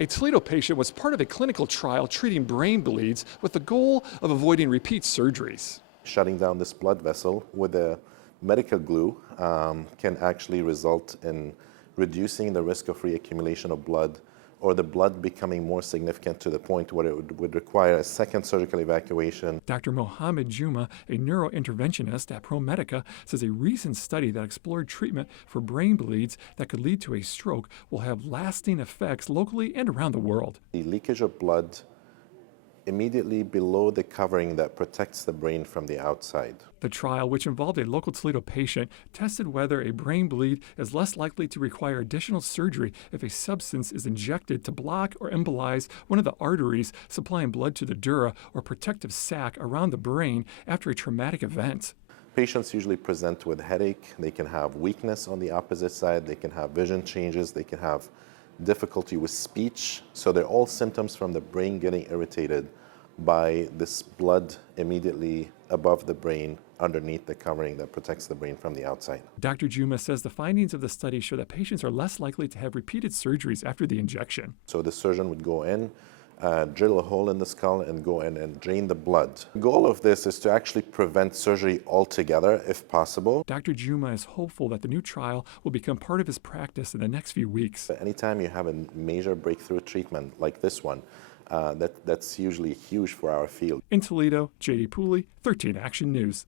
A Toledo patient was part of a clinical trial treating brain bleeds with the goal of avoiding repeat surgeries. Shutting down this blood vessel with a medical glue can actually result in reducing the risk of reaccumulation of blood or the blood becoming more significant to the point where it would require a second surgical evacuation. Dr. Mohammed Juma, a neurointerventionist at ProMedica, says a recent study that explored treatment for brain bleeds that could lead to a stroke will have lasting effects locally and around the world. The leakage of blood immediately below the covering that protects the brain from the outside. The trial, which involved a local Toledo patient, tested whether a brain bleed is less likely to require additional surgery if a substance is injected to block or embolize one of the arteries supplying blood to the dura or protective sac around the brain after a traumatic event. Patients usually present with headache, they can have weakness on the opposite side, they can have vision changes, they can have difficulty with speech. So they're all symptoms from the brain getting irritated by this blood immediately above the brain underneath the covering that protects the brain from the outside. Dr. Juma says the findings of the study show that patients are less likely to have repeated surgeries after the injection. So the surgeon would go in, drill a hole in the skull and go in and drain the blood. The goal of this is to actually prevent surgery altogether if possible. Dr. Juma is hopeful that the new trial will become part of his practice in the next few weeks. But anytime you have a major breakthrough treatment like this one, that's usually huge for our field. In Toledo, JD Pooley, 13 Action News.